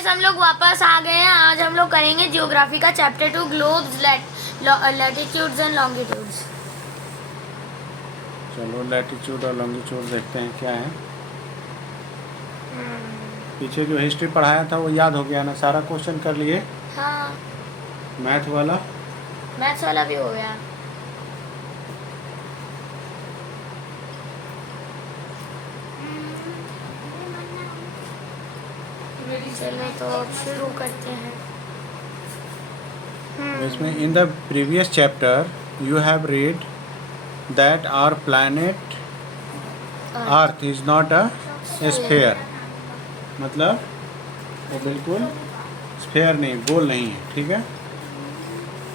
Guys हम लोग वापस आ गए हैं। आज हम लोग करेंगे ज्योग्राफी का chapter 2 globes latitudes and longitudes. चलो लैटिट्यूड और लॉन्गिट्यूड देखते हैं क्या है। पीछे जो हिस्ट्री पढ़ाया था वो याद हो गया ना? सारा क्वेश्चन कर लिए? हाँ, मैथ वाला भी हो गया। चलो तो अब शुरू करते हैं। इसमें in the previous chapter you have read that our planet earth is not a sphere. मतलब वो बिल्कुल स्फेयर नहीं, गोल नहीं है। ठीक है,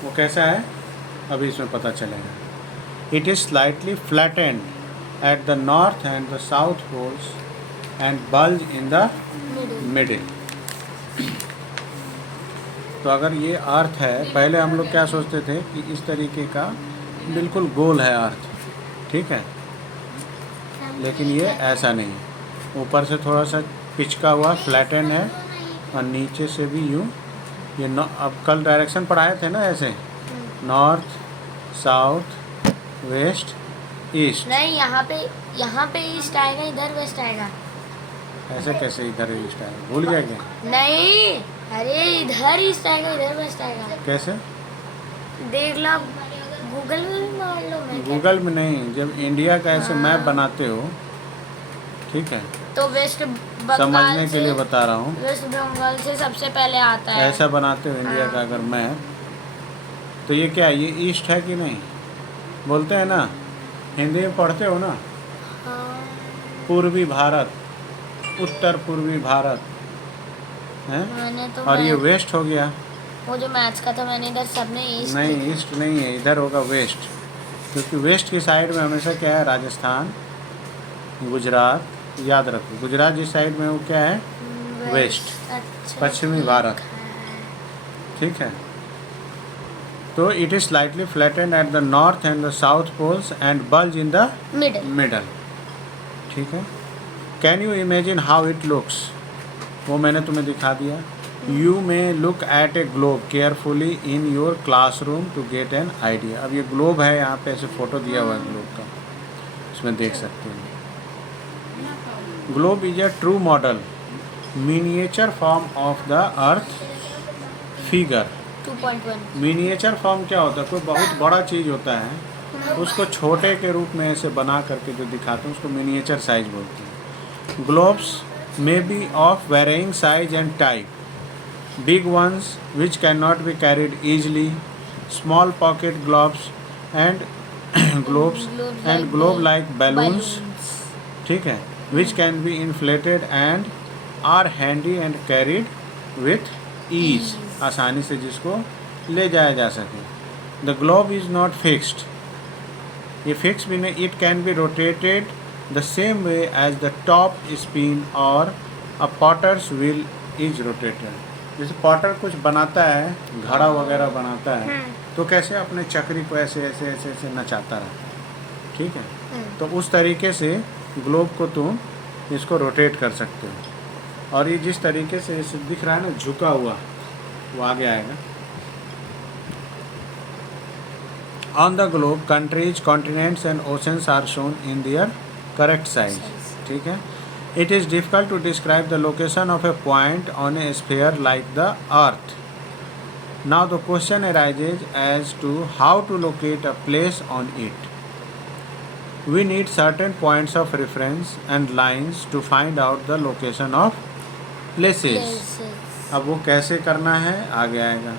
वो कैसा है अभी इसमें पता चलेगा। It is slightly flattened at the north and the south poles and bulge in the middle. तो अगर ये अर्थ है, पहले हम लोग क्या सोचते थे कि इस तरीके का बिल्कुल गोल है अर्थ, ठीक है, लेकिन ये ऐसा नहीं है। ऊपर से थोड़ा सा पिचका हुआ फ्लैटेंड है और नीचे से भी यूँ ये अब कल डायरेक्शन पढ़ाए थे ना, ऐसे नॉर्थ साउथ वेस्ट ईस्ट। नहीं, यहाँ पे ईस्ट आएगा, इधर वेस्ट आएगा। ऐसे कैसे इधर ईस्ट आएगा? भूल गया क्या? नहीं, अरे इधर ईस्ट आएगा, इधर वेस्ट आएगा। कैसे? देख लो, गूगल में भी मार लो। मैं गूगल में नहीं, जब इंडिया का ऐसे मैप बनाते हो, ठीक है, तो वेस्ट बंगाल समझने के लिए बता रहा हूँ। वेस्ट बंगाल से सबसे पहले आता है। ऐसा बनाते हो इंडिया का अगर मैप, तो ये क्या है? ये ईस्ट है कि नहीं? बोलते हैं ना, हिंदी में पढ़ते हो ना, हाँ। पूर्वी भारत, उत्तर पूर्वी भारत है, मैंने तो और ये वेस्ट हो गया। वो जो मैथ्स का था मैंने इधर सब में ईस्ट। नहीं, ईस्ट नहीं है, इधर होगा वेस्ट, क्योंकि वेस्ट की साइड में हमेशा क्या है? राजस्थान, गुजरात। याद रखो, गुजरात जिस साइड में वो क्या है? वेस्ट, अच्छा, पश्चिमी भारत, ठीक है। तो it is slightly flattened at the north and the south poles and bulge in the middle, ठीक है। Can you imagine how it looks? वो मैंने तुम्हें दिखा दिया। You may look at a globe carefully in your classroom to get an idea. अब ये globe है, यहाँ पे ऐसे फोटो दिया हुआ है ग्लोब का, इसमें देख सकते हैं। Globe is a true model miniature form of the earth figure. 2.1। Miniature form क्या होता है? कोई बहुत बड़ा चीज़ होता है, उसको छोटे के रूप में ऐसे बना करके जो दिखाते हैं उसको मिनिएचर साइज बोलते हैं। Globes may be of varying size and type. Big ones which cannot be carried easily, small pocket globes and globe like balloons, ठीक है, which can be inflated and are handy and carried with ease, आसानी से जिसको ले जाया जा सके। The globe is not fixed. ये फिक्स भी नहीं, it can be rotated the same way as the top spin or a potter's wheel is rotated. जैसे पॉटर कुछ बनाता है, घड़ा वगैरह बनाता है, तो कैसे अपने चक्री को ऐसे ऐसे ऐसे ऐसे नचाता रहता है, ठीक है। तो उस तरीके से ग्लोब को तुम इसको रोटेट कर सकते हो। और ये जिस तरीके से इसे दिख रहा है ना, झुका हुआ, वो आगे आएगा। On the globe, countries, continents and oceans are shown in their correct size, ठीक है। It is difficult to describe the location of a point on a sphere like the earth. Now the question arises as to how to locate a place on it. We need certain points of reference and lines to find out the location of places. अब वो कैसे करना है आगे आएगा।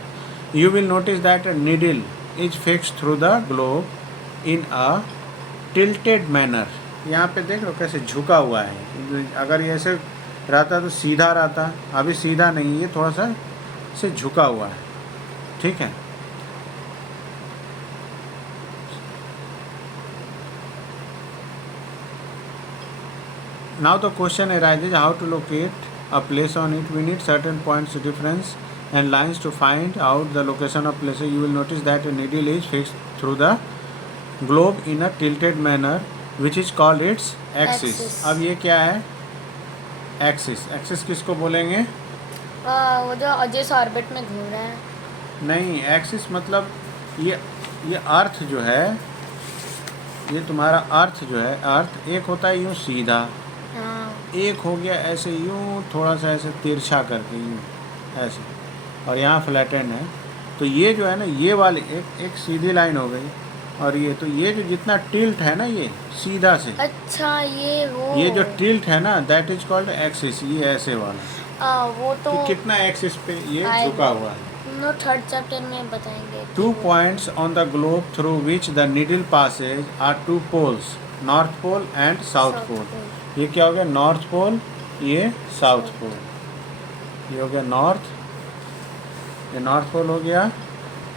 You will notice that a needle is fixed through the globe in a tilted manner. यहाँ पे देख लो कैसे झुका हुआ है। अगर ये ऐसे रहता तो सीधा रहता, अभी सीधा नहीं, ये थोड़ा सा से झुका हुआ है, ठीक है। Now the question arises how to locate a place on it. We need certain points of reference and lines to find out the location of places. You will notice that a needle is fixed through the globe in a tilted manner which is called its axis. अब ये क्या है? Axis. Axis किसको बोलेंगे? वो जो जिस orbit में घूम रहा है। नहीं, एक्सिस मतलब ये अर्थ जो है, ये तुम्हारा अर्थ जो है, अर्थ एक होता है यूँ सीधा, हाँ। एक हो गया ऐसे यूँ थोड़ा सा ऐसे तिरछा करके यूँ ऐसे, और यहाँ फ्लैटेंड है। तो ये जो है ना, ये वाली एक सीधी लाइन हो गई, और ये तो ये जो जितना टिल्ट है ना, ये सीधा से, अच्छा ये जो टिल्ट है ना, दैट इज कॉल्ड एक्सिस। ये ऐसे वाला वो तो कि कितना एक्सिस पे ये झुका हुआ है। नो थर्ड चैप्टर में बताएंगे। 2 points on the globe through which the needle passes are 2 poles, North Pole and South Pole. ये क्या हो गया? नॉर्थ पोल, ये साउथ पोल। ये हो गया नॉर्थ, ये नॉर्थ पोल हो गया,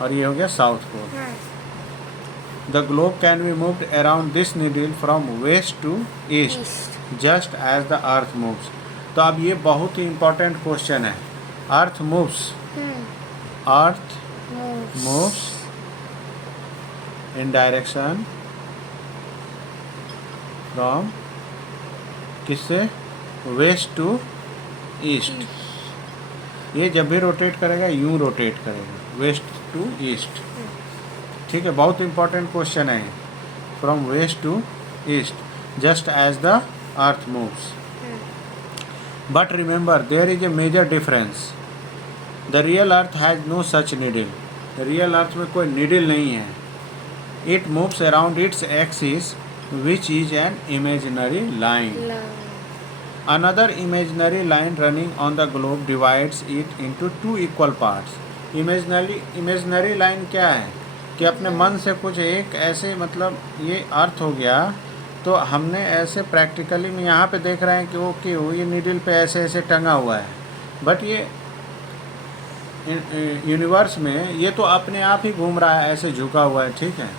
और ये हो गया south pole. The globe can be moved around this needle from west to east, just as the earth moves. तो अब ये बहुत ही इम्पोर्टेंट क्वेश्चन है। Earth moves, earth moves in direction from किससे? West to east. ये जब भी rotate करेगा यूं रोटेट करेगा, वेस्ट टू ईस्ट। ठीक है, बहुत इंपॉर्टेंट क्वेश्चन है। From west to east, just as the earth moves. But remember there is a major difference. The real earth has no such needle. Real earth में कोई needle नहीं है। It moves around its axis which is an imaginary line. Another imaginary line running on the globe divides it into 2 equal parts. Imaginary line क्या है कि अपने मन से कुछ एक ऐसे, मतलब ये अर्थ हो गया, तो हमने ऐसे प्रैक्टिकली में यहाँ पे देख रहे हैं कि वो क्यों ये नीडल पे ऐसे ऐसे टंगा हुआ है, बट ये यूनिवर्स में ये तो अपने आप ही घूम रहा है, ऐसे झुका हुआ है। ठीक है,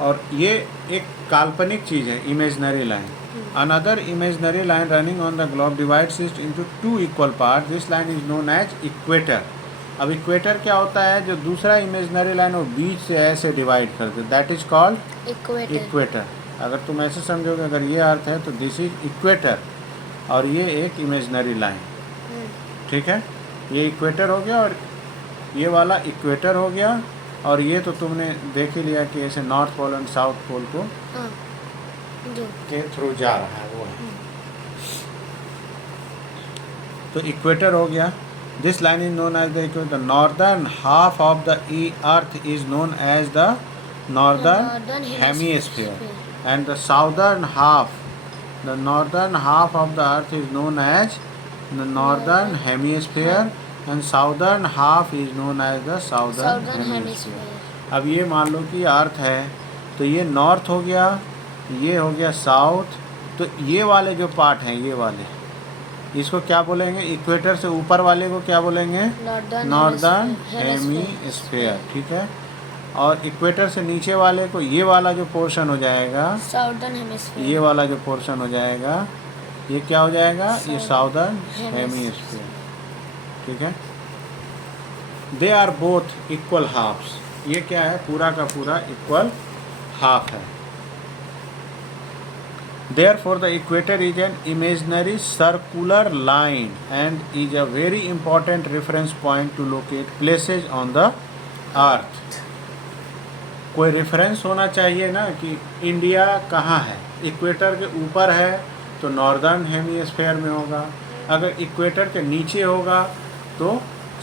और ये एक काल्पनिक चीज़ है, imaginary line. Another imaginary line running on the globe divides it into 2 equal part. This line is known as equator. अब इक्वेटर क्या होता है? जो दूसरा इमेजिनरी लाइन वो बीच से ऐसे डिवाइड कर दे, दैट इज कॉल्ड इक्वेटर। अगर तुम ऐसे समझोगे, अगर ये अर्थ है तो दिस इज इक्वेटर, और ये एक इमेजिनरी लाइन। ठीक है, ये इक्वेटर हो गया, और ये वाला इक्वेटर हो गया, और ये तो तुमने देख ही लिया कि ऐसे north pole and south pole को के थ्रू जा रहा है, वो है। तो इक्वेटर हो गया। This line is known as the equator. Northern half of the earth is known as the northern hemisphere, and the southern half, the northern half of the earth is known as the northern hemisphere, and southern half is known as the southern hemisphere. अब ये मान लो कि अर्थ है, तो ये north हो गया, ये हो गया साउथ। तो ये वाले जो पार्ट हैं, ये वाले, इसको क्या बोलेंगे? इक्वेटर से ऊपर वाले को क्या बोलेंगे? Northern hemisphere. ठीक है, और इक्वेटर से नीचे वाले को, ये वाला जो पोर्शन हो जाएगा साउदर्न हेमिस्फीयर। ये वाला जो पोर्शन हो जाएगा, ये क्या हो जाएगा? ये साउदर्न हेमिस्फीयर। ठीक है, they are both equal halves. ये क्या है? पूरा का पूरा इक्वल हाफ है। Therefore, the equator is an imaginary circular line and is a very important reference point to locate places on the earth. कोई रेफरेंस होना चाहिए ना कि इंडिया कहाँ है। इक्वेटर के ऊपर है तो नॉर्दर्न हेमिस्फीयर में होगा, अगर इक्वेटर के नीचे होगा तो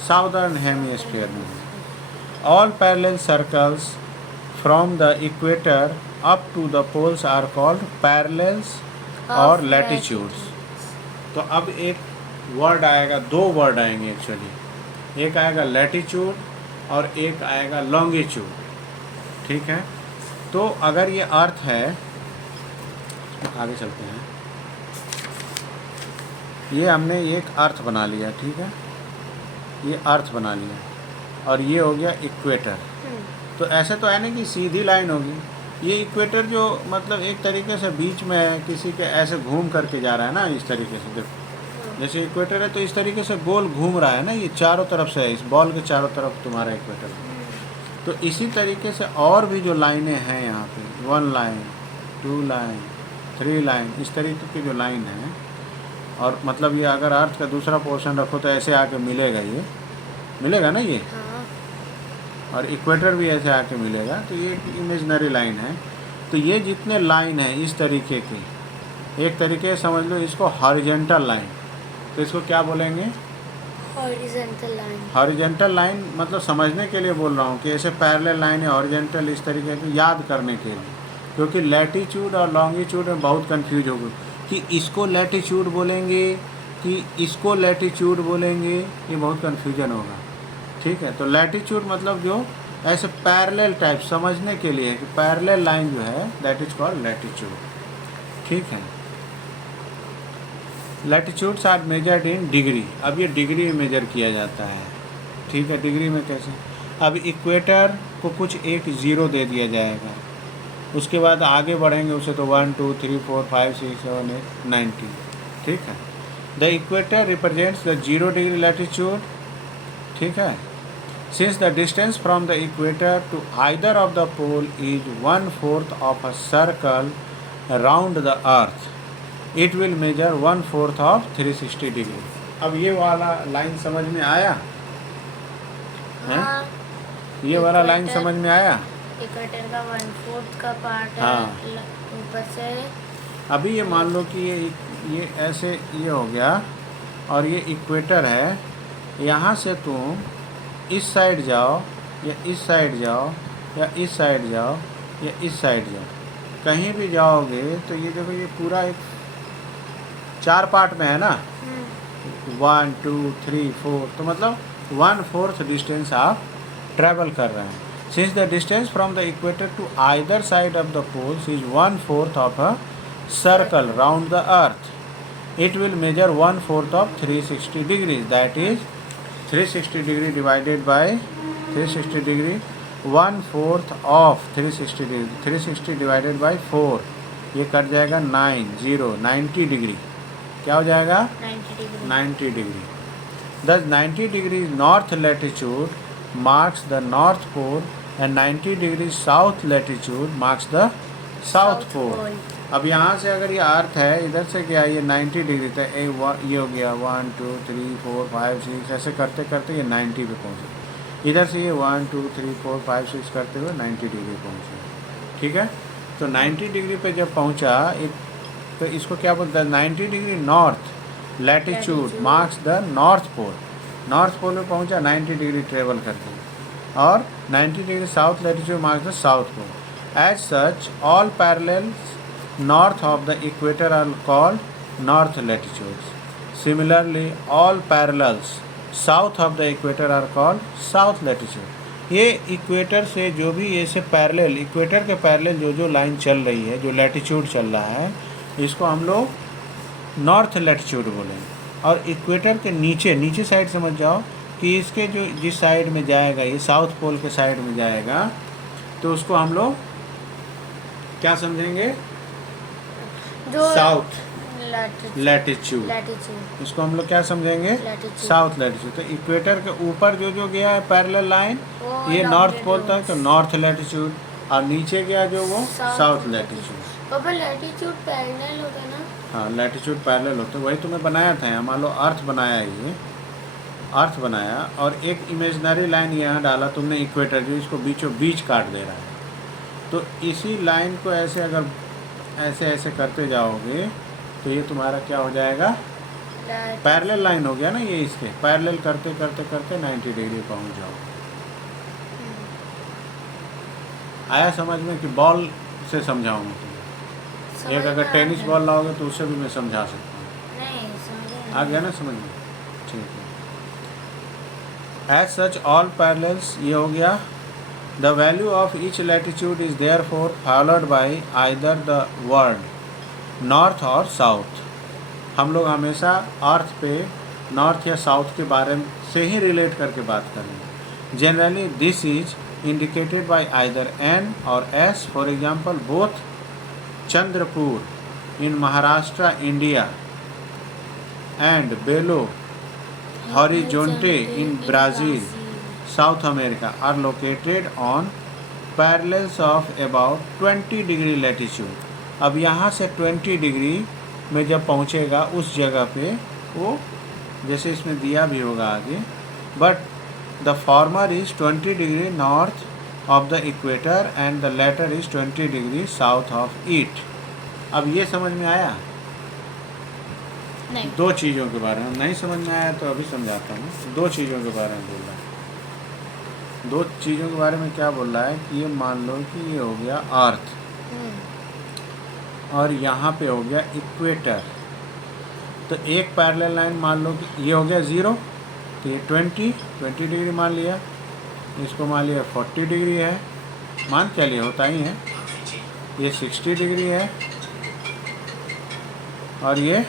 साउदर्न हेमिस्फीयर में होगा। All parallel circles from the equator up to the poles are called parallels और latitudes। तो अब एक वर्ड आएगा, 2 वर्ड आएंगे एक्चुअली, एक आएगा latitude और एक आएगा longitude। ठीक है, तो अगर ये अर्थ है, आगे चलते हैं, ये हमने एक अर्थ बना लिया। ठीक है, ये अर्थ बना लिया, और ये हो गया इक्वेटर। तो ऐसे तो है ना कि सीधी लाइन होगी। ये इक्वेटर जो मतलब एक तरीके से बीच में है, किसी के ऐसे घूम करके जा रहा है ना, इस तरीके से। देखो, जैसे इक्वेटर है तो इस तरीके से गोल घूम रहा है ना, ये चारों तरफ से है, इस बॉल के चारों तरफ तुम्हारा इक्वेटर है। तो इसी तरीके से और भी जो लाइनें हैं यहाँ पे, 1 लाइन, 2 लाइन, 3 लाइन, इस तरीके की जो लाइन है, और मतलब ये अगर अर्थ का दूसरा पोर्शन रखो तो ऐसे आके मिलेगा, ये मिलेगा ना ये, हाँ। और इक्वेटर भी ऐसे आके मिलेगा, तो ये एक इमेजनरी लाइन है। तो ये जितने लाइन है इस तरीके के, एक तरीके से समझ लो इसको हॉरिजेंटल लाइन, तो इसको क्या बोलेंगे? Horizontal line. हॉरिजेंटल लाइन मतलब समझने के लिए बोल रहा हूँ कि ऐसे पैरेलल लाइन है हॉरिजेंटल, इस तरीके के याद करने के लिए, क्योंकि लैटीट्यूड और लॉन्गिट्यूड में बहुत कंफ्यूज हो गई कि इसको लैटीट्यूड बोलेंगे कि इसको लैटीट्यूड बोलेंगे, ये बहुत कन्फ्यूजन होगा। ठीक है, तो लैटीट्यूड मतलब जो ऐसे पैरेलल टाइप समझने के लिए कि पैरेलल लाइन जो है दैट इज कॉल्ड लैटीट्यूड। ठीक है, latitudes are measured in degree. अब ये डिग्री में मेजर किया जाता है। ठीक है, डिग्री में कैसे? अब इक्वेटर को कुछ एक ज़ीरो दे दिया जाएगा, उसके बाद आगे बढ़ेंगे उसे तो 1 2 3 4 5 6 7 8 90। ठीक है, the equator represents the 0 degree latitude. ठीक है, since the distance from the equator to either of the pole is 1/4 of a circle round the earth, it will measure 1/4 of 360 degree. अब ये वाला लाइन समझ में आया है? हाँ। ये वाला लाइन इक्वेटर- समझ में आया? इक्वेटर का 1/4 का पार्ट है हाँ। ऊपर से। अभी ये मान लो कि ये ऐसे ये हो गया और ये इक्वेटर है, यहाँ से तुम इस साइड जाओ या इस साइड जाओ या इस साइड जाओ या इस साइड जाओ, कहीं भी जाओगे तो ये देखो ये पूरा एक 4 पार्ट में है ना, 1 2 3 4, तो मतलब 1/4 डिस्टेंस आप ट्रैवल कर रहे हैं। Since the distance from the equator to either side of the poles is 1/4 of a circle round the earth, it will measure 1/4 of 360 degrees, that is 360 degree divided by 360 degree, 1/4 of 360 degree, 360 divided by 4, ये cut जाएगा 90 degree. क्या हो जाएगा? 90 degree. 90 degree. Thus 90 degrees north latitude marks the north pole and 90 degrees south latitude marks the south pole। अब यहाँ से अगर ये अर्थ है, इधर से क्या ये 90 डिग्री था, ये हो गया 1 2 3 4 5 6, ऐसे करते करते ये 90 पे पहुँचे। इधर से ये 1 2 3 4 5 6 करते हुए 90 डिग्री पहुँचे। ठीक है, तो 90 डिग्री पे जब पहुँचा एक, तो इसको क्या बोलते हैं? 90 degree north latitude marks the north pole. North pole में पहुँचा 90 डिग्री ट्रेवल करके, और 90 degree south latitude marks the south pole. As such all parallels north of the equator are called north latitudes. Similarly, all parallels south of the equator are called south latitude. ये equator से जो भी ऐसे parallel, equator के parallel जो line चल रही है, जो लैटीट्यूड चल रहा है, इसको हम लोग नॉर्थ लैटीट्यूड बोलेंगे। और इक्वेटर के नीचे साइड समझ जाओ कि इसके जो जिस साइड में जाएगा, ये साउथ पोल के साइड में जाएगा, तो उसको हम लोग क्या समझेंगे? South latitude. इसको हम लोग क्या समझेंगे? South latitude. तो इक्वेटर के ऊपर जो गया है पैरेलल लाइन, ये नॉर्थ पोल तक, तो नॉर्थ लैटीट्यूड, और नीचे गया जो वो साउथ लैटीट्यूड। पापा लैटीट्यूड पैरेलल होता है ना? हाँ, लैटीट्यूड पैरेलल होते, वही तुम्हें बनाया था। यहाँ मान लो अर्थ बनाया, ये अर्थ बनाया, और एक इमेजनरी लाइन यहाँ डाला तुमने इक्वेटर, जो इसको बीचों बीच काट दे रहा है। तो इसी लाइन को ऐसे अगर ऐसे ऐसे करते जाओगे तो ये तुम्हारा क्या हो जाएगा? पैरेलल लाइन हो गया ना ये। इसके पैरेलल करते करते करते 90 डिग्री पहुंच जाओ। आया समझ में कि बॉल से समझाऊंगा तुम्हें? एक अगर टेनिस बॉल लाओगे तो उससे भी मैं समझा सकता हूँ। नहीं समझे। आ गया ना समझ में? ठीक है। एज सच ऑल पैरेलल्स, ये हो गया। The value of each latitude is therefore followed by either the word north or south। हम लोग हमेशा अर्थ पे नॉर्थ या साउथ के बारे से ही रिलेट करके बात करेंगे। Generally this is indicated by either N और S। For example both Chandrapur in Maharashtra India and Belo Horizonte in Brazil South America are located on parallels of about 20 degree latitude। अब यहाँ से 20 डिग्री में जब पहुंचेगा उस जगह पे वो, जैसे इसमें दिया भी होगा आगे, but the former is 20 degree north of the equator and the latter is 20 degree south of it. अब ये समझ में आया? नहीं। दो चीज़ों के बारे में नहीं समझ में आया तो अभी समझाता हूँ। दो चीज़ों के बारे में बोल रहा है। दो चीज़ों के बारे में क्या बोल रहा है कि ये मान लो कि ये हो गया अर्थ और यहाँ पे हो गया इक्वेटर। तो एक पैरेलल लाइन मान लो कि ये हो गया 0, तो ये 20 डिग्री मान लिया, इसको मान लिया 40 डिग्री है, मान क्या लिया, होता ही है। ये 60 डिग्री है और ये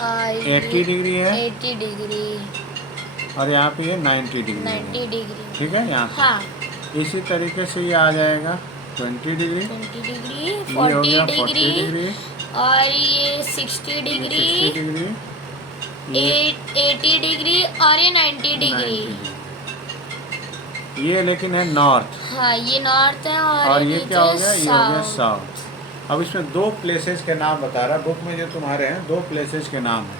80 डिग्री है 80 डिग्री और यहाँ पे ये 90 डिग्री 90 डिग्री। ठीक है यहाँ पे। हाँ। इसी तरीके से ये आ जाएगा 20 डिग्री, 20 डिग्री, ये हो 40 गया 40 डिग्री डिग्री, और ये 60 डिग्री, 60 डिग्री, ये 80 डिग्री और ये 90 डिग्री। 90 डिग्री। ये लेकिन है नॉर्थ हाँ, ये नॉर्थ है और ये क्या हो गया, ये हो गया साउथ। साउथ। अब इसमें दो प्लेसेस के नाम बता रहा, बुक में जो तुम्हारे हैं दो प्लेसेस के नाम हैं।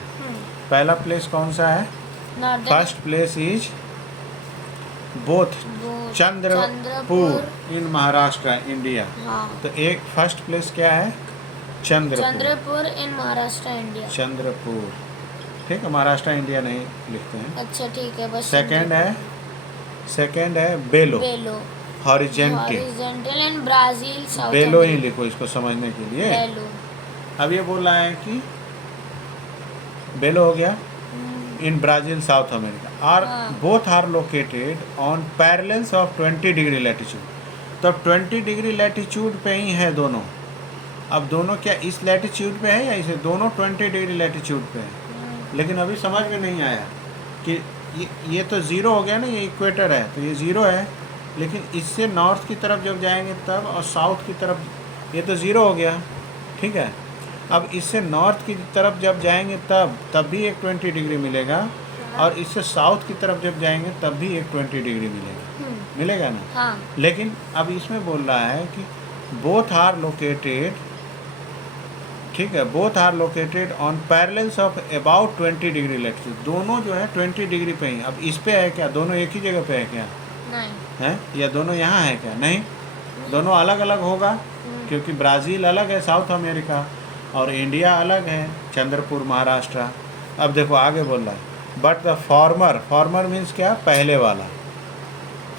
पहला प्लेस कौन सा है? First place is both Chandrapur in Maharashtra India. हाँ। तो एक फर्स्ट प्लेस क्या है? चंद्रपुर। Chandrapur in Maharashtra India. चंद्रपुर, ठीक है, महाराष्ट्र इंडिया नहीं लिखते हैं। अच्छा ठीक है, बस। सेकंड है बेलो, बेलो हॉरिजेंटल। इन ब्राजील साउथ बेलो ही लिखो इसको समझने के लिए। बेलो। अब ये बोल रहा है कि बेलो हो गया in Brazil South America are both are located on parallels of 20 degree latitude. तो अब 20 डिग्री लैटिट्यूड पे ही है दोनों। अब दोनों क्या इस लैटिट्यूड पे है या इसे, दोनों 20 डिग्री लैटिट्यूड पे है। लेकिन अभी समझ में नहीं आया कि ये तो ज़ीरो हो गया ना, ये इक्वेटर है तो ये ज़ीरो है, लेकिन इससे नॉर्थ की तरफ जब जाएंगे तब, और साउथ की तरफ ये तो ज़ीरो हो गया, ठीक है। अब इससे नॉर्थ की तरफ जब जाएंगे तब भी एक 20 डिग्री मिलेगा, और इससे साउथ की तरफ जब जाएंगे तब भी एक 20 डिग्री मिलेगा, मिलेगा ना। हाँ। लेकिन अब इसमें बोल रहा है कि बोथ आर लोकेटेड, ठीक है, both are located on parallels of about 20 degree latitude. दोनों जो है 20 डिग्री पे ही। अब इस पे है क्या, दोनों एक ही जगह पे है क्या? नहीं है, या दोनों यहाँ है क्या? नहीं, दोनों अलग अलग होगा, क्योंकि ब्राज़ील अलग है साउथ अमेरिका और इंडिया अलग है, चंद्रपुर महाराष्ट्र। अब देखो आगे बोल रहा है बट द फॉर्मर मीन्स क्या? पहले वाला।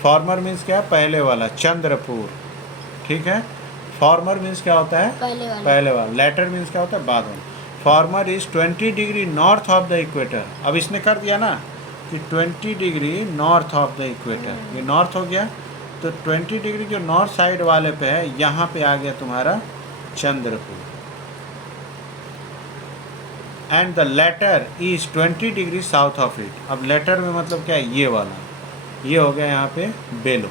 फॉर्मर मीन्स क्या? पहले वाला, चंद्रपुर, ठीक है। फॉर्मर मीन्स क्या होता है? पहले वाला। लेटर मीन्स क्या होता है? बाद में। Farmer is 20 degree north of the equator. अब इसने कर दिया ना कि 20 degree north of the equator, ये नॉर्थ हो गया, तो 20 डिग्री जो नॉर्थ साइड वाले पे है, यहाँ पे आ गया तुम्हारा Chandrapur. And the latter is 20 degree south of it. अब लेटर में मतलब क्या है? ये वाला, ये हो गया यहाँ पे बेलो,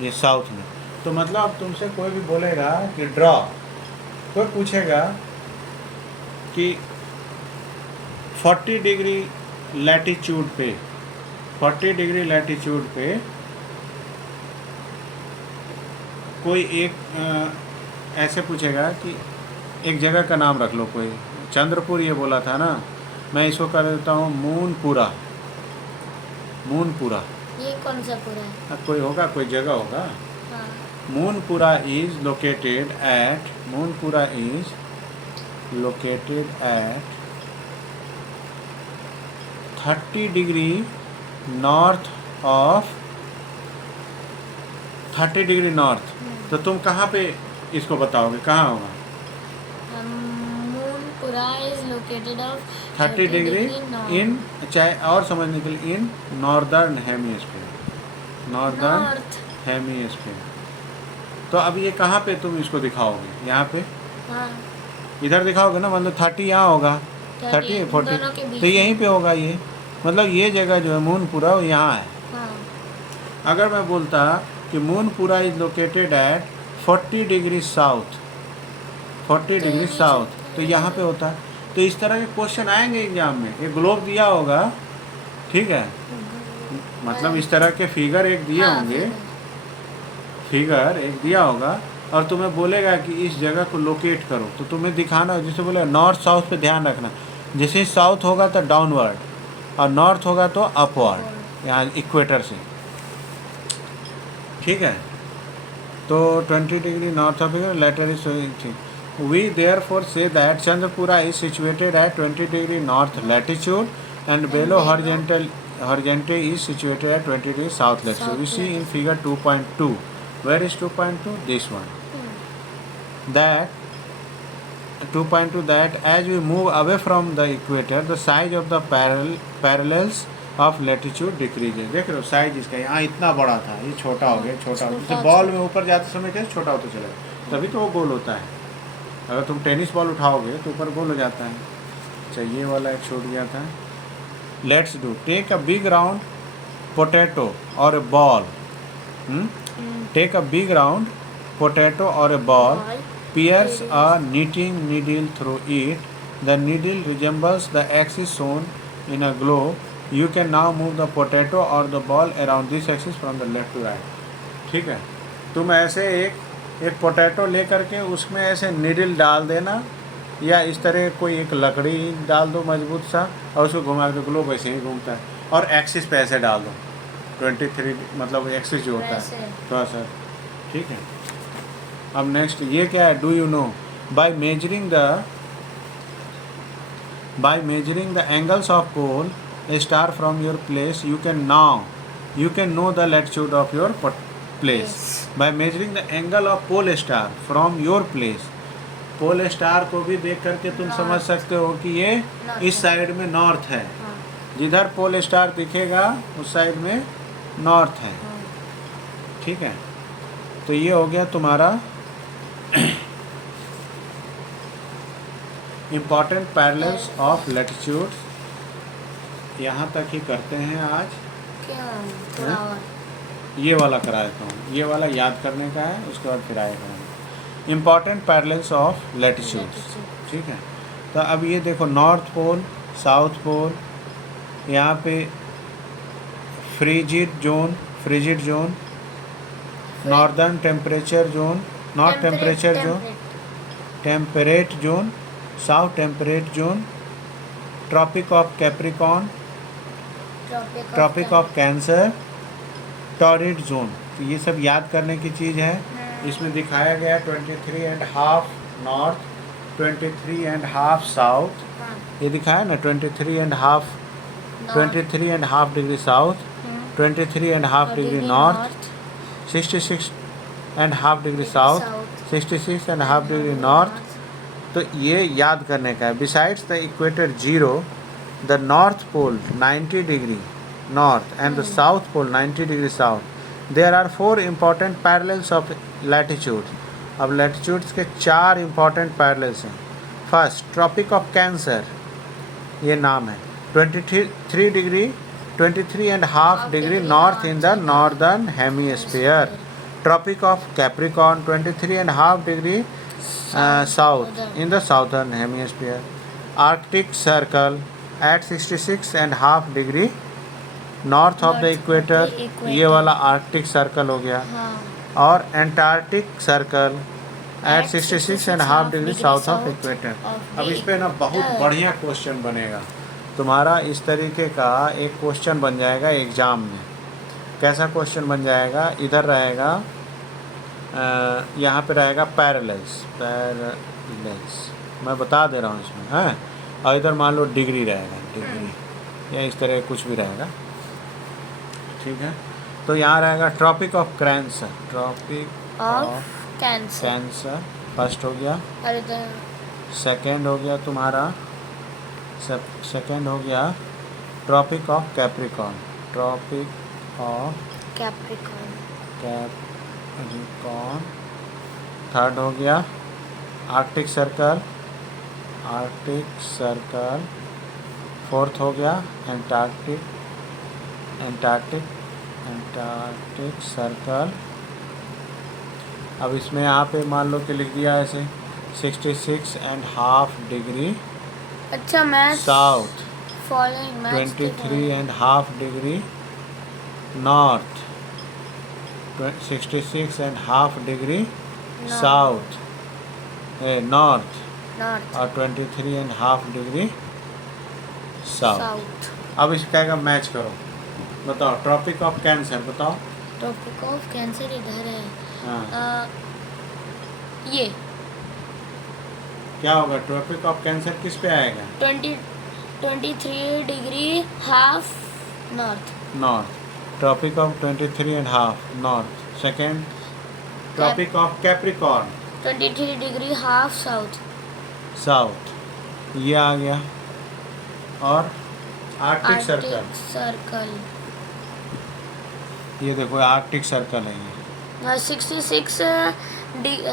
ये साउथ में। तो मतलब अब तुमसे कोई भी बोलेगा कि ड्रॉ, कोई पूछेगा कि 40 डिग्री लैटिट्यूड पे, 40 डिग्री लैटिट्यूड पे कोई एक ऐसे पूछेगा कि एक जगह का नाम रख लो, कोई चंद्रपुर ये बोला था ना, मैं इसको कर देता हूँ मूनपुरा। मूनपुरा ये कौन सा पूरा है? कोई होगा, कोई जगह होगा। हाँ। Moonpura is located at, Moonpura is located at 30 degree north of, 30 degree north. तो तुम कहाँ पे इसको बताओगे, कहाँ होगा? Moonpura is located of 30 degree in, चाहे और समझने के लिए, in northern hemisphere, northern north. Hemisphere. तो अब ये कहाँ पे तुम इसको दिखाओगे? यहाँ पे हाँ। इधर दिखाओगे ना, मतलब 30 यहाँ होगा, 30 40, दोनों के बीच तो यहीं पे होगा ये। मतलब ये जगह जो है मूनपुरा, वो यहाँ है। हाँ। अगर मैं बोलता कि Moonpura is located at 40 degree south, 40 degree south, तो यहाँ पे होता है। तो इस तरह के क्वेश्चन आएंगे एग्जाम में। एक ग्लोब दिया होगा, ठीक है, मतलब इस तरह के फिगर एक दिए हाँ, होंगे, फिगर एक दिया होगा, और तुम्हें बोलेगा कि इस जगह को लोकेट करो, तो तुम्हें दिखाना, जैसे बोले नॉर्थ साउथ पे ध्यान रखना, जैसे साउथ होगा तो डाउनवर्ड और नॉर्थ होगा तो अपवर्ड, यहाँ इक्वेटर से, ठीक है। तो 20 degree north of latter is ठीक। We therefore say that Chandrapura is situated at 20 degree north latitude and Belo horizonte is situated at 20 degree south latitude. We see in figure 2.2. Where is 2.2? This one. That 2.2 that as we move away from the equator, the size of the parallels of latitude decreases. देख रहे हो size इसका, यहाँ इतना बड़ा था, ये छोटा हो गया, छोटा हो गया। बॉल में ऊपर जाते समय कैसे छोटा होता चलेगा, तभी तो वो गोल होता है। अगर तुम टेनिस बॉल उठाओगे तो ऊपर गोल हो जाता है। अच्छा, ये वाला एक छूट गया था। Let's do. Take a big round potato or a ball. Take a big round potato or a ball. Pierce a knitting needle through it. The needle resembles the axis shown in a globe. You can now move the potato or the ball around this axis from the left to right. ठीक है, तुम ऐसे एक potato ले करके उसमें ऐसे needle डाल देना, या इस तरह कोई एक लकड़ी डाल दो मजबूत सा और उसको घुमा के, ग्लोब ऐसे ही घूमता है, और एक्सिस पे ऐसे डाल दो 23, मतलब एक्सिस जो होता है थोड़ा सा, ठीक है। अब नेक्स्ट ये क्या है, do you know by measuring the angles of pole a star from your place you can know the latitude of your place by measuring the angle of pole star from your place. Pole star को भी देख करके तुम समझ सकते हो कि ये इस साइड में नॉर्थ है, जिधर पोल स्टार दिखेगा उस साइड में नॉर्थ है, ठीक है। तो ये हो गया तुम्हारा इम्पॉर्टेंट पैरेलल्स ऑफ लैटिट्यूड्स। यहाँ तक ही करते हैं आज। ये वाला करा देता हूँ, ये वाला याद करने का है, उसके बाद फिर आएगा इम्पॉर्टेंट पैरेलल्स ऑफ लैटिट्यूड्स, ठीक है। तो अब ये देखो, नॉर्थ पोल, साउथ पोल, यहाँ पे frigid zone, northern temperature zone, north temperature zone, temperate zone, south temperate zone, tropic of Capricorn, tropic of Cancer, torrid zone. तो ये सब याद करने की चीज़ है। इसमें दिखाया गया 23.5 नॉर्थ, 23.5 साउथ, ये दिखाया ना 23.5 degree south, 23.5 degree north, 66.5 degree south, 66.5 degree north. तो ये याद करने का है। Besides the equator zero, the north pole 90 degree north and the south pole 90 degree south, there are 4 important parallels of latitude. अब लैटिट्यूड्स के 4 इम्पॉर्टेंट पैरेलल्स हैं। First, tropic of Cancer, ये नाम है, 23.5 degree north in the northern hemisphere. Tropic of Capricorn 23.5 degree south in the southern hemisphere. Arctic circle eight 66.5 degree north of the equator, ये वाला Arctic circle हो गया। और Antarctic circle eight 66.5 degree south of equator. अब इस पे ना बहुत बढ़िया क्वेश्चन बनेगा तुम्हारा, इस तरीके का एक क्वेश्चन बन जाएगा एग्ज़ाम में। कैसा क्वेश्चन बन जाएगा, इधर रहेगा, यहाँ पे रहेगा पैरेलल्स, मैं बता दे रहा हूँ इसमें, है। और इधर मान लो डिग्री रहेगा, डिग्री, या इस तरह कुछ भी रहेगा, ठीक है। तो यहाँ रहेगा tropic of Cancer, tropic of Cancer first हो गया। सेकंड हो गया तुम्हारा, सेकंड हो गया tropic of Capricorn, tropic of Capricorn. Third हो गया आर्कटिक सर्कल, फोर्थ हो गया एंटार्क्टिक सर्कल। अब इसमें यहाँ पे मान लो कि लिख दिया ऐसे 66.5 डिग्री, अच्छा मैं south, 23.5 degree north, 66.5 degree south, north north, और 23.5 डिग्री साउथ। साउथ। अब इस क्या का मैच करो, बताओ ट्रॉपिक ऑफ कैंसर बताओ। ट्रॉपिक ऑफ कैंसर इधर है। हाँ, ये क्या होगा, ट्रॉपिक ऑफ कैंसर किस पे आएगा? 23 degree half north. North, tropic of 23.5 north. Second, tropic of Capricorn 23 degree half south. South, ये आ गया। और आर्कटिक सर्कल, सर्कल ये देखो आर्कटिक सर्कल है ये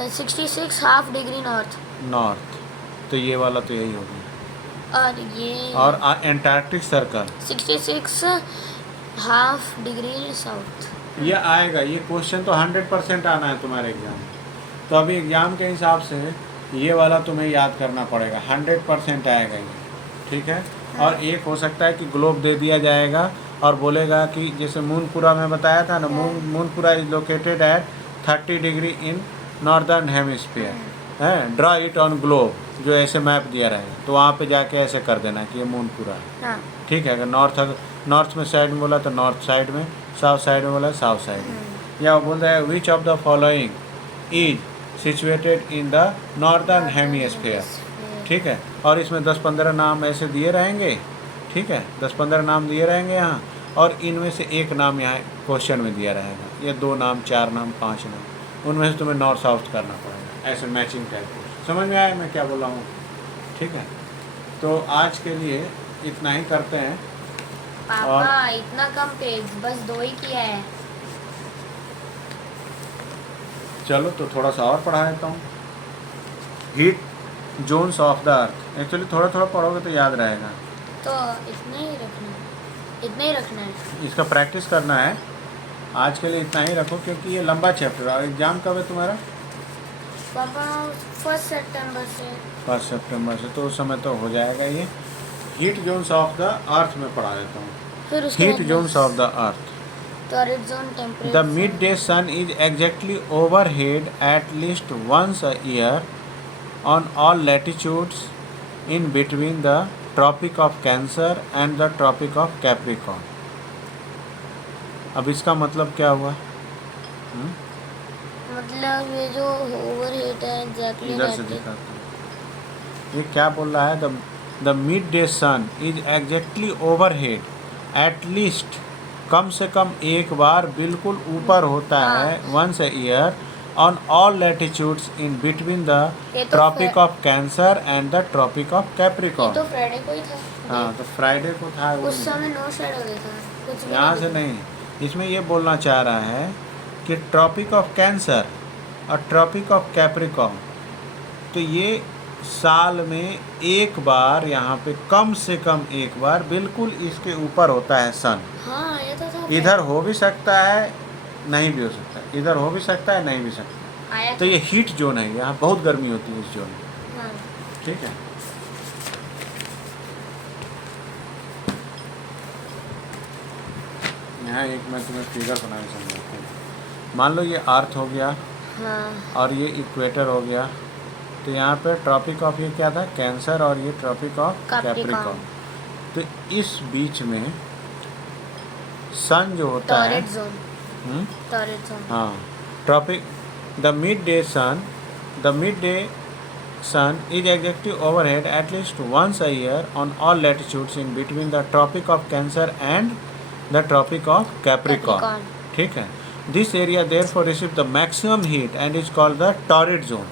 66 हाफ डिग्री नॉर्थ। नॉर्थ, तो ये वाला तो यही हो गया। और ये और Antarctic circle 66 half degree south. ये आएगा, ये क्वेश्चन तो 100% आना है तुम्हारे एग्जाम में। तो अभी एग्जाम के हिसाब से ये वाला तुम्हें याद करना पड़ेगा, 100% आएगा ये, ठीक है। और एक हो सकता है कि ग्लोब दे दिया जाएगा और बोलेगा कि जैसे मूनपुरा में बताया था ना, Moonpura is located at 30 degree in northern hemisphere है, ड्रा इट ऑन ग्लोब, जो ऐसे मैप दिया रहेगा तो वहाँ पे जाके ऐसे कर देना कि ये मूनपुरा है, हाँ। ठीक है। अगर नॉर्थ में साइड में बोला तो नॉर्थ साइड में, साउथ साइड में बोला साउथ साइड में। या वो बोल रहा है which of the following is situated in the northern hemisphere, ठीक है। और इसमें 10-15 नाम ऐसे दिए रहेंगे, ठीक है, 10-15 नाम दिए रहेंगे यहाँ, और इनमें से एक नाम यहाँ क्वेश्चन में दिया रहेगा, या 2 नाम, 4 नाम, 5 नाम, उनमें से तुम्हें नॉर्थ साउथ करना पड़ेगा, ऐसे मैचिंग टाइप। समझ में आया मैं क्या बोला हूँ, ठीक है। तो आज के लिए इतना ही करते हैं। पापा इतना कम पेज, बस 2 ही किया है। चलो तो थोड़ा सा और पढ़ा देता हूँ। Heat zones of the earth, actually थोड़ा थोड़ा पढ़ोगे तो याद रहेगा। तो इतना ही रखना है। इसका प्रैक्टिस करना है। आज के लिए इतना ही रखो क्योंकि ये लंबा चैप्टर है। और एग्ज़ाम कब है तुम्हारा? पापा 1 सितंबर से। 1 सितंबर से, तो उस समय तो हो जाएगा ये। हीट जोन्स ऑफ द अर्थ में पढ़ा देता हूँ। फिर उसके हीट बाद zones of the earth. Torrid zone, temperature. The midday sun is exactly overhead at least once a year on all latitudes in between the Tropic of Cancer and the Tropic of Capricorn. अब इसका मतलब क्या हुआ? मतलब ये जो overhead है exactly इधर से दिखाता हूँ। ये क्या बोल रहा है? The midday sun is exactly overhead at least, कम से कम एक बार बिल्कुल ऊपर होता है, once a year on all latitudes in between the Tropic of Cancer and the Tropic of ये Capricorn. तो फ्राइडे को ही था। हाँ, तो फ्राइडे को था वो। उस समय नो शेड हो गया था, कुछ भी यहाँ से नहीं, इसमें ये बोलना चाह रहा है कि ट्रॉपिक ऑफ कैंसर और ट्रॉपिक ऑफ कैप्रिकॉर्न, तो ये साल में एक बार यहाँ पे कम से कम एक बार बिल्कुल इसके ऊपर होता है सन। हाँ, ये तो था। इधर हो भी सकता है, नहीं भी हो सकता, इधर हो भी सकता है, नहीं भी सकता। आया तो ये हीट जोन है, यहाँ बहुत गर्मी होती है इस जोन में, हाँ। ठीक है। यहाँ एक मैं तुम्हें फिगर बना के समझाता हूँ। मान लो ये अर्थ हो गया हाँ। और ये इक्वेटर हो गया, तो यहाँ पे ट्रॉपिक ऑफ ये क्या था, कैंसर, और ये ट्रॉपिक ऑफ कैप्रिकॉर्न। तो इस बीच में सन जो होता है, टॉरिड जोन। Torrid zone. हाँ, tropic, the mid day sun is exactly overhead at least once a year on all latitudes in between the Tropic of Cancer and the Tropic of Capricorn. ठीक है। This area therefore receives the maximum heat and is called the torrid zone.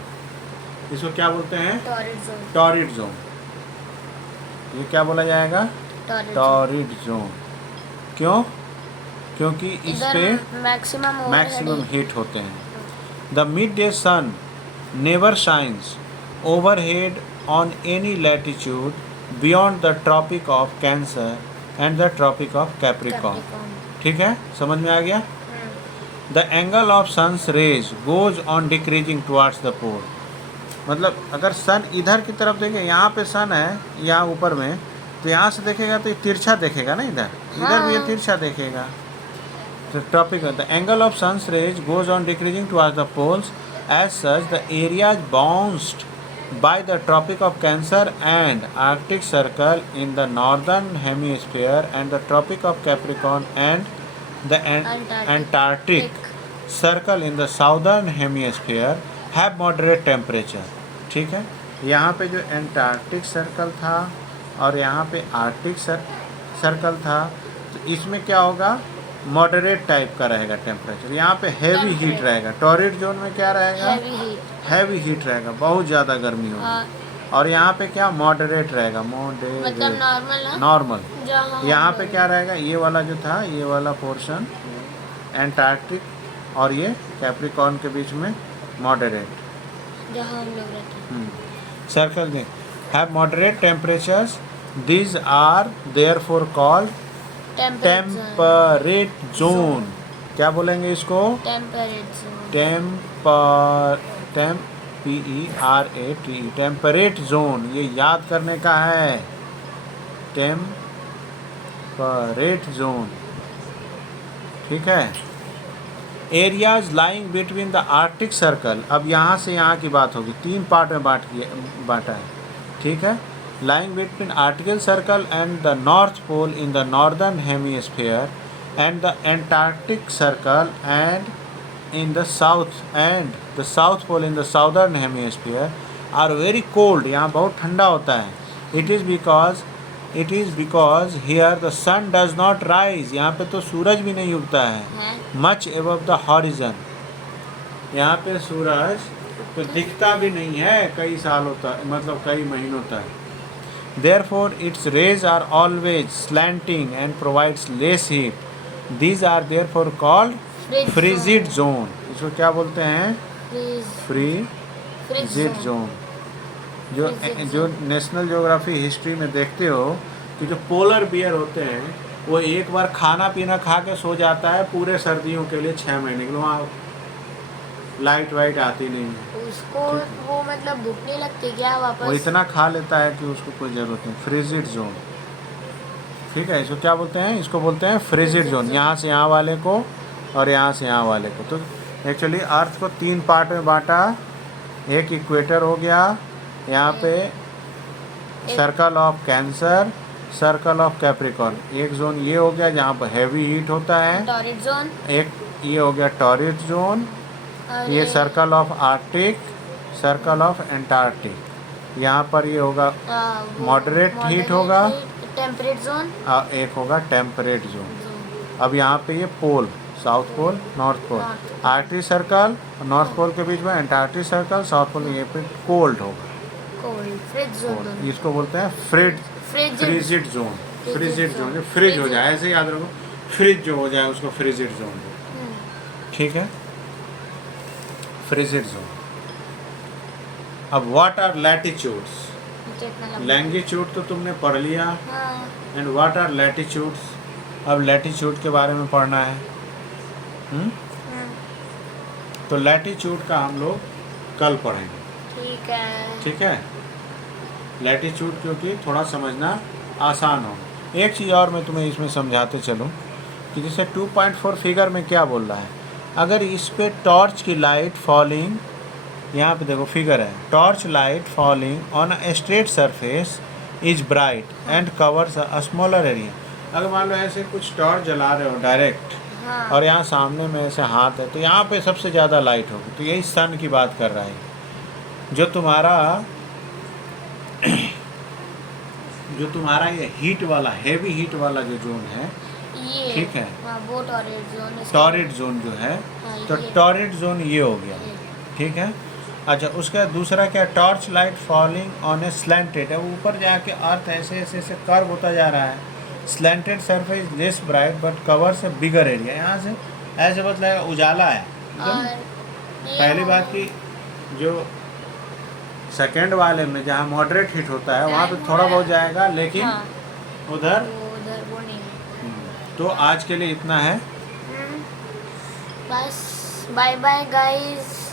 इसको क्या बोलते हैं? Torrid zone. Torrid zone. ये क्या बोला जाएगा? Torrid zone. क्यों? क्योंकि इस पे मैक्सिमम हीट होते हैं। The mid day sun never shines overhead on any latitude beyond the Tropic of Cancer and the Tropic of Capricorn. ठीक है, समझ में आ गया? The angle of sun's rays goes on decreasing towards the pole. मतलब अगर सन इधर की तरफ देखे, यहाँ पे सन है यहाँ ऊपर में, तो यहाँ से देखेगा तो ये तिरछा देखेगा ना, इधर भी ये तिरछा देखेगा। The tropic, the angle of sun's rays goes on decreasing towards the poles As such, the areas bounded by the Tropic of Cancer and Arctic Circle in the northern hemisphere and the Tropic of Capricorn and the Antarctic Circle in the southern hemisphere have moderate temperature. ठीक है, यहाँ पे जो Antarctic circle था और यहाँ पे Arctic circle था, तो इसमें क्या होगा, मॉडरेट टाइप का रहेगा टेम्परेचर। यहाँ पे हैवी हीट रहेगा। टॉरिड जोन में क्या रहेगा, हैवी हीट रहेगा, बहुत ज़्यादा गर्मी होगी। और यहाँ पे क्या, मॉडरेट रहेगा, मतलब नॉर्मल। यहाँ पे क्या रहेगा, ये वाला जो था, ये वाला पोर्शन एंटार्क्टिक और ये कैप्रिकॉर्न के बीच में मॉडरेट, जहाँ हम लोग रहते हैं। सर्कल में have moderate temperatures, these are therefore called temperate zone. क्या बोलेंगे इसको, टेम्परेट जोन। ये याद करने का है, टेम्परेट जोन, ठीक है। Areas lying between the Arctic circle, अब यहाँ से यहाँ की बात होगी, 3 पार्ट में बांटा है, ठीक है। lying between Arctic Circle and the North Pole in the northern hemisphere and the Antarctic Circle and in the south and the South Pole in the southern hemisphere are very cold. यहाँ बहुत ठंडा होता है। It is because here the sun does not rise. यहाँ पे तो सूरज भी नहीं उगता है। Much above the horizon. यहाँ पे सूरज तो दिखता भी नहीं है कई सालों तक, मतलब कई महीनों तक। Therefore, its rays are always slanting and provides less heat. These are therefore called frigid zone. इसको क्या बोलते हैं, frigid zone। जो नेशनल ज्योग्राफी हिस्ट्री में देखते हो कि जो पोलर बियर होते हैं वो एक बार खाना पीना खा के सो जाता है पूरे सर्दियों के लिए 6 महीने के लिए, वहाँ लाइट वाइट आती नहीं है उसको, वो मतलब भूख नहीं लगती क्या वापस, वो इतना खा लेता है कि उसको कोई ज़रूरत नहीं। फ्रिजिड जोन, ठीक है। इसको क्या बोलते हैं, इसको बोलते हैं फ्रिजिड जोन। यहाँ से यहाँ वाले को और यहाँ से यहाँ वाले को। तो एक्चुअली अर्थ को 3 पार्ट में बांटा। एक इक्वेटर हो गया, यहाँ पे circle of cancer, circle of Capricorn. एक जोन ये हो गया जहाँ पर हैवी हीट होता है, टॉरिड जोन। एक ये हो गया टॉरिड जोन। ये circle of Arctic, circle of Antarctic. यहाँ पर ये होगा मॉडरेट हीट होगा, टेम्परेट जोन, एक होगा टेम्परेट जोन। अब यहाँ पे ये pole, south pole, north pole, Arctic circle north pole के बीच में एंटार्क्टिक सर्कल, साउथ पोल में ये पे कोल्ड होगा, कोल्ड। इसको बोलते हैं frigid zone. Frigid zone, fridge हो जाए, ऐसे याद रखो, फ्रिज जो हो जाए उसको फ्रिजिड जोन, ठीक है, फ्रिजिड जोन। अब व्हाट आर लैटिट्यूड्स, लैंगिट्यूड तो तुमने पढ़ लिया, एंड व्हाट आर लैटिट्यूड्स, अब लैटिट्यूड के बारे में पढ़ना है। तो लैटिट्यूड का हम लोग कल पढ़ेंगे, ठीक है, ठीक है। लैटिट्यूड क्योंकि थोड़ा समझना आसान हो। एक चीज़ और मैं तुम्हें इसमें समझाते चलूँ कि जैसे 2.4 फिगर में क्या बोल रहा है, अगर इस पे टॉर्च की लाइट फॉलिंग, यहाँ पे देखो फिगर है, torch light falling on a straight surface is bright and covers a smaller area. अगर मान लो ऐसे कुछ टॉर्च जला रहे हो डायरेक्ट, और यहाँ सामने में ऐसे हाथ है, तो यहाँ पे सबसे ज़्यादा लाइट होगी। तो यही सन की बात कर रहा है। जो तुम्हारा ये हीट वाला, हैवी हीट वाला जो जोन है, ठीक है, वो टॉरिड जोन, टॉरिड जोन जो है, तो टॉरिड जोन ये हो गया, ठीक है। अच्छा, उसका दूसरा क्या, torch light falling on A slanted है, ऊपर जाके अर्थ ऐसे ऐसे ऐसे कर्व होता जा रहा है। Slanted surface less bright but covers A bigger area. यहाँ से ऐसे बतलाएगा उजाला है। पहली बात की जो सेकेंड वाले में जहाँ मॉडरेट हीट होता है वहाँ पे थोड़ा बहुत जाएगा, लेकिन उधर वो नहीं। तो आज के लिए इतना है, बस, बाय बाय गाइस।